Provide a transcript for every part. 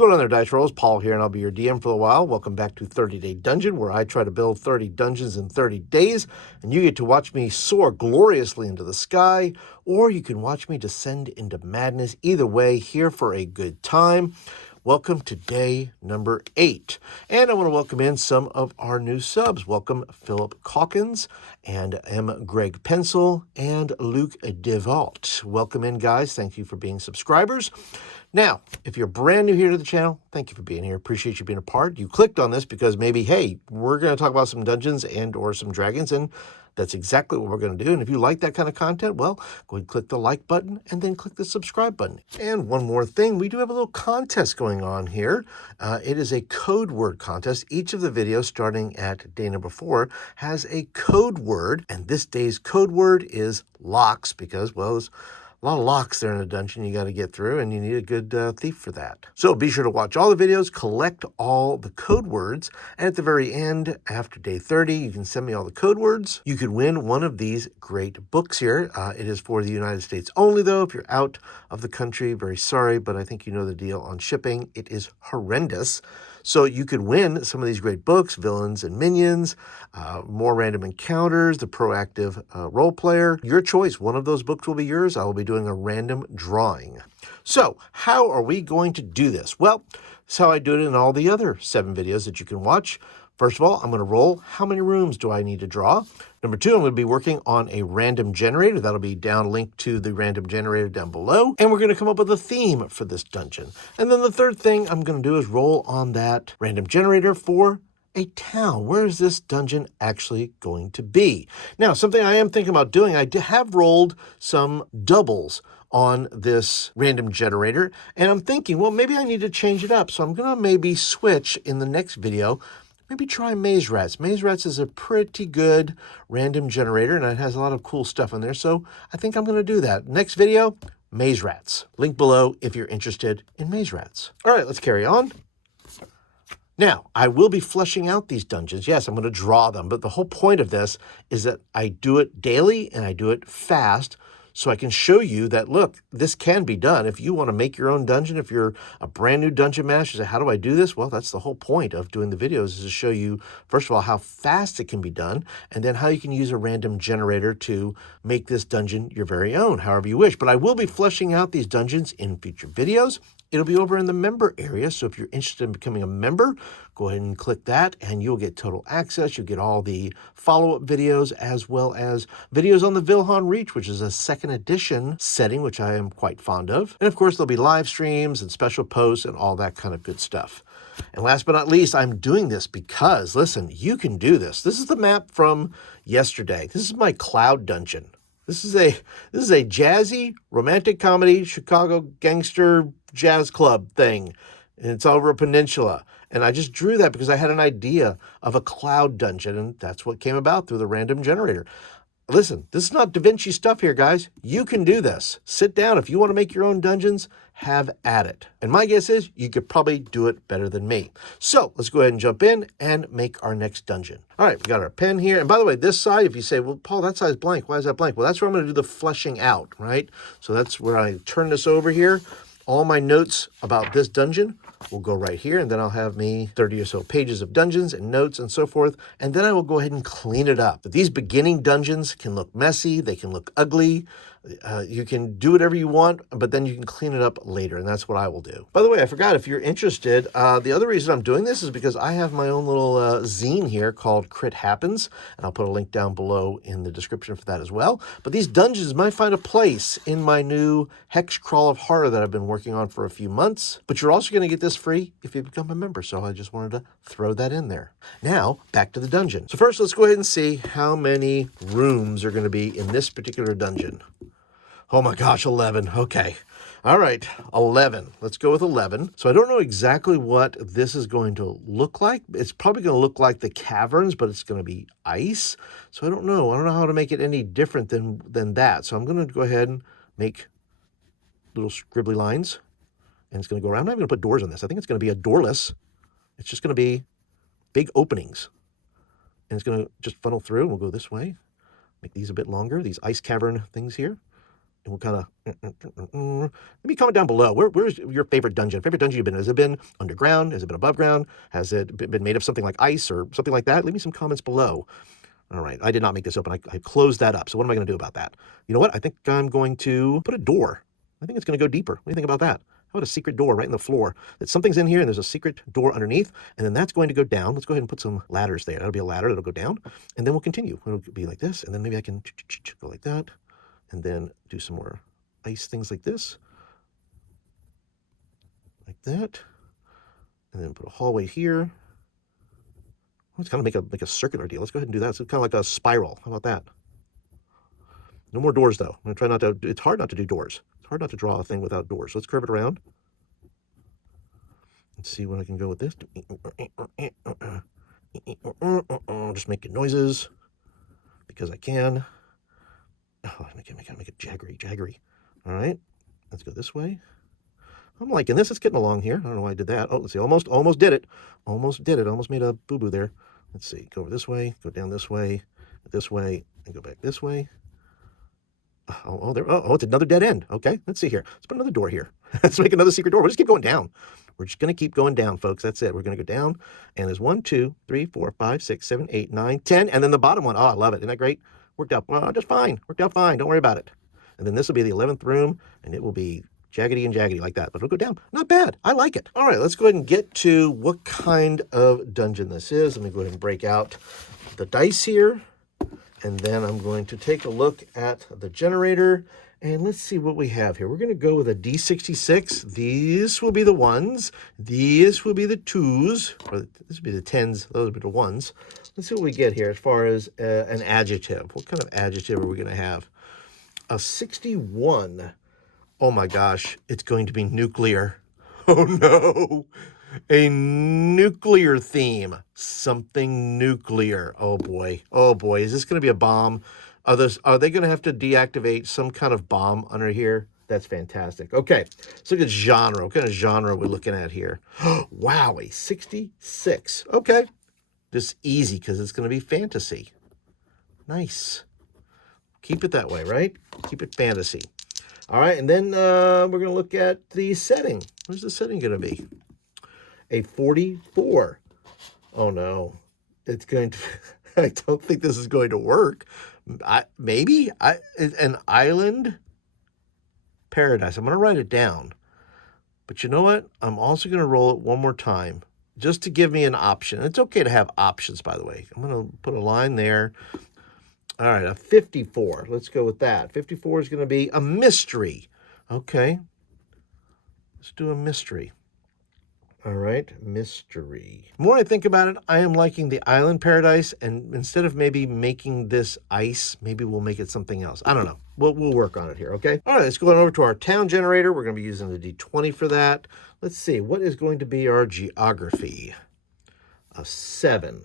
going on there, Dice Rolls? Paul here, and I'll be your DM for a while. Welcome back to 30-Day Dungeon, where I try to build 30 dungeons in 30 days, and you get to watch me soar gloriously into the sky, or you can watch me descend into madness. Either way, here for a good time. Welcome to day number 8. And I want to welcome in some of our new subs. Welcome Philip Calkins and M. Greg Pencil and Luke DeVault. Welcome in, guys. Thank you for being subscribers. Now, if you're brand new here to the channel, thank you for being here. Appreciate you being a part. You clicked on this because maybe, hey, we're going to talk about some dungeons and or some dragons, and that's exactly what we're going to do. And if you like that kind of content, well, go ahead and click the like button and then click the subscribe button. And one more thing, we do have a little contest going on here. It is a code word contest. Each of the videos starting at day number 4 has a code word, and this day's code word is locks because, well, there's a lot of locks there in a dungeon you got to get through, and you need a good thief for that. So be sure to watch all the videos, collect all the code words, and at the very end, after day 30, you can send me all the code words. You could win one of these great books here. It is for the United States only, though. If you're out of the country, very sorry, but I think you know the deal on shipping. It is horrendous. So you could win some of these great books, Villains and Minions, More Random Encounters, The Proactive Role Player. Your choice. One of those books will be yours. I will be doing a random drawing. So how are we going to do this? Well, that's how I do it in all the other 7 videos that you can watch. First of all, I'm going to roll. How many rooms do I need to draw? Number 2, I'm going to be working on a random generator. That'll be down linked to the random generator down below. And we're going to come up with a theme for this dungeon. And then the third thing I'm going to do is roll on that random generator for a town. Where is this dungeon actually going to be? Now, something I am thinking about doing, I have rolled some doubles on this random generator. And I'm thinking, well, maybe I need to change it up. So I'm going to maybe switch in the next video. Maybe try Maze Rats. Maze Rats is a pretty good random generator, and it has a lot of cool stuff in there, so I think I'm going to do that. Next video, Maze Rats. Link below if you're interested in Maze Rats. All right, let's carry on. Now, I will be fleshing out these dungeons. Yes, I'm going to draw them, but the whole point of this is that I do it daily and I do it fast, so I can show you that, look, this can be done. If you want to make your own dungeon, if you're a brand new dungeon master, you say, how do I do this? Well, that's the whole point of doing the videos, is to show you, first of all, how fast it can be done, and then how you can use a random generator to make this dungeon your very own, however you wish. But I will be fleshing out these dungeons in future videos. It'll be over in the member area, so if you're interested in becoming a member, go ahead and click that, and you'll get total access. You'll get all the follow-up videos, as well as videos on the Vilhan Reach, which is a 2nd edition setting, which I am quite fond of. And of course, there'll be live streams and special posts and all that kind of good stuff. And last but not least, I'm doing this because, listen, you can do this. This is the map from yesterday. This is my cloud dungeon. This is a jazzy, romantic comedy, Chicago gangster jazz club thing. And it's over a peninsula. And I just drew that because I had an idea of a cloud dungeon, and that's what came about through the random generator. Listen, this is not Da Vinci stuff here, guys. You can do this. Sit down. If you want to make your own dungeons, have at it. And my guess is you could probably do it better than me. So let's go ahead and jump in and make our next dungeon. All right, we got our pen here. And by the way, this side, if you say, well, Paul, that side's blank. Why is that blank? Well, that's where I'm going to do the fleshing out, right? So that's where I turn this over here. All my notes about this dungeon will go right here, and then I'll have me 30 or so pages of dungeons and notes and so forth, and then I will go ahead and clean it up. But these beginning dungeons can look messy, they can look ugly, you can do whatever you want, but then you can clean it up later, and that's what I will do. By the way, I forgot, if you're interested, the other reason I'm doing this is because I have my own little zine here called Crit Happens, and I'll put a link down below in the description for that as well. But these dungeons might find a place in my new Hex Crawl of Horror that I've been working on for a few months, but you're also going to get this free if you become a member, so I just wanted to throw that in there. Now, back to the dungeon. So first, let's go ahead and see how many rooms are going to be in this particular dungeon. Oh my gosh, 11. Okay. All right, 11. Let's go with 11. So I don't know exactly what this is going to look like. It's probably going to look like the caverns, but it's going to be ice. So I don't know. I don't know how to make it any different than that. So I'm going to go ahead and make little scribbly lines. And it's going to go around. I'm not going to put doors on this. I think it's going to be a doorless. It's just going to be big openings. And it's going to just funnel through. We'll go this way. Make these a bit longer, these ice cavern things here. And we'll kind of, let me comment down below. Where's your favorite dungeon? Favorite dungeon you've been in? Has it been underground? Has it been above ground? Has it been made of something like ice or something like that? Leave me some comments below. All right, I did not make this open. I closed that up. So what am I going to do about that? You know what? I think I'm going to put a door. I think it's going to go deeper. What do you think about that? How about a secret door right in the floor? That something's in here and there's a secret door underneath, and then that's going to go down. Let's go ahead and put some ladders there. That'll be a ladder that'll go down, and then we'll continue. It'll be like this, and then maybe I can go like that, and then do some more ice things like this, like that, and then put a hallway here. Let's kind of make a circular deal. Let's go ahead and do that. So it's kind of like a spiral. How about that? No more doors, though. I'm going to try not to. It's hard not to do doors. It's hard not to draw a thing without doors. Let's curve it around. Let's see what I can go with this. Just making noises because I can. Oh, make it jaggery. All right. Let's go this way. I'm liking this. It's getting along here. I don't know why I did that. Oh, let's see. Almost did it. Almost made a boo-boo there. Let's see. Go over this way. Go down this way. And go back this way. It's another dead end. Okay, let's see here. Let's put another door here. Let's make another secret door. We'll just keep going down. We're just going to keep going down, folks. That's it. We're going to go down. And there's 1, 2, 3, 4, 5, 6, 7, 8, 9, 10. And then the bottom one. Oh, I love it. Isn't that great? Worked out just fine. Worked out fine. Don't worry about it. And then this will be the 11th room, and it will be jaggedy like that. But it'll go down. Not bad. I like it. All right, let's go ahead and get to what kind of dungeon this is. Let me go ahead and break out the dice here. And then I'm going to take a look at the generator, and let's see what we have here. We're going to go with a D66. These will be the ones. These will be the twos. Or this will be the tens. Those will be the ones. Let's see what we get here as far as an adjective. What kind of adjective are we going to have? A 61. Oh my gosh, it's going to be nuclear. Oh no. A nuclear theme. Something nuclear. Oh boy. Is this going to be a bomb? Are they going to have to deactivate some kind of bomb under here? That's fantastic. Okay, let's look at genre. What kind of genre are we looking at here? Wow, a 66. Okay, just easy because it's going to be fantasy. Nice. Keep it that way, right? Keep it fantasy. All right, and then we're going to look at the setting. Where's the setting going to be? A 44. Oh no, it's going to. I don't think this is going to work. Maybe an island paradise. I'm going to write it down. But you know what? I'm also going to roll it one more time just to give me an option. It's okay to have options, by the way. I'm going to put a line there. All right, a 54. Let's go with that. 54 is going to be a mystery. Okay. Let's do a mystery. All right, mystery. The more I think about it, I am liking the island paradise, and instead of maybe making this ice, maybe we'll make it something else. I don't know. We'll work on it here, okay? All right, let's go on over to our town generator. We're going to be using the D20 for that. Let's see, what is going to be our geography? A 7.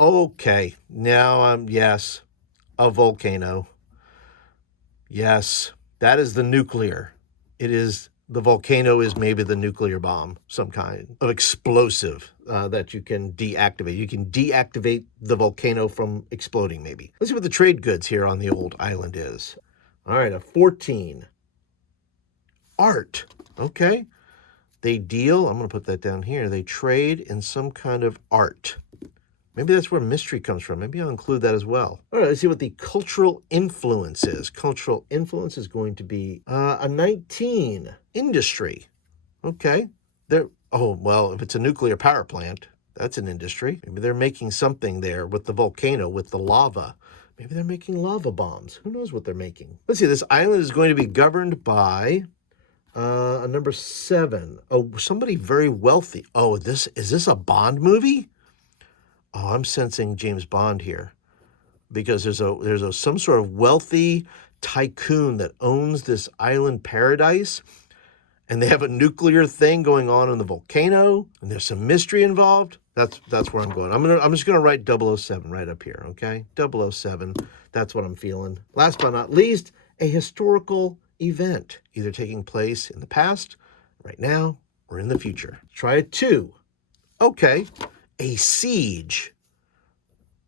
Okay, now yes, a volcano. Yes, that is the nuclear. It is. The volcano is maybe the nuclear bomb, some kind of explosive that you can deactivate. You can deactivate the volcano from exploding, maybe. Let's see what the trade goods here on the old island is. All right, a 14. Art. Okay. They deal, I'm going to put that down here. They trade in some kind of art. Maybe that's where mystery comes from. Maybe I'll include that as well. All right, let's see what the cultural influence is. Cultural influence is going to be a 19. Industry. Okay. Well, if it's a nuclear power plant, that's an industry. Maybe they're making something there with the volcano, with the lava. Maybe they're making lava bombs. Who knows what they're making? Let's see. This island is going to be governed by a number 7. Oh, somebody very wealthy. Oh, is this a Bond movie? Oh, I'm sensing James Bond here because there's some sort of wealthy tycoon that owns this island paradise, and they have a nuclear thing going on in the volcano, and there's some mystery involved. That's where I'm going. I'm just gonna write 007 right up here, okay? 007. That's what I'm feeling. Last but not least, a historical event, either taking place in the past, right now, or in the future. Try a 2. Okay. A siege.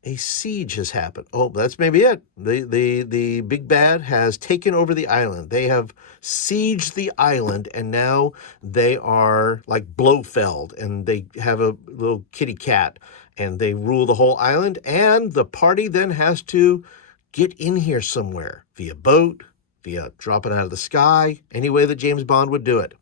A siege has happened. Oh, that's maybe it. The big bad has taken over the island. They have sieged the island, and now they are like Blofeld, and they have a little kitty cat, and they rule the whole island. And the party then has to get in here somewhere via boat, via dropping out of the sky, any way that James Bond would do it.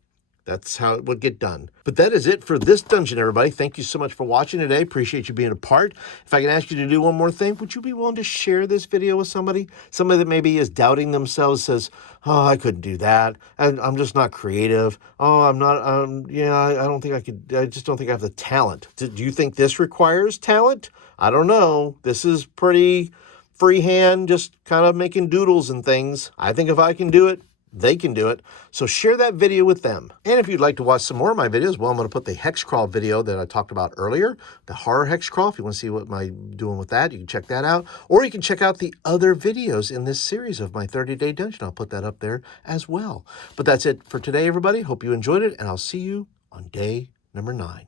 That's how it would get done. But that is it for this dungeon, everybody. Thank you so much for watching today. Appreciate you being a part. If I can ask you to do one more thing, would you be willing to share this video with somebody? Somebody that maybe is doubting themselves, says, oh, I couldn't do that. I'm just not creative. Oh, I'm not, I don't think I could, I just don't think I have the talent. Do you think this requires talent? I don't know. This is pretty freehand, just kind of making doodles and things. I think if I can do it, they can do it. So share that video with them. And if you'd like to watch some more of my videos, well, I'm going to put the hex crawl video that I talked about earlier, the horror hex crawl. If you want to see what I'm doing with that, you can check that out. Or you can check out the other videos in this series of my 30-day dungeon. I'll put that up there as well. But that's it for today, everybody. Hope you enjoyed it, and I'll see you on day number 9.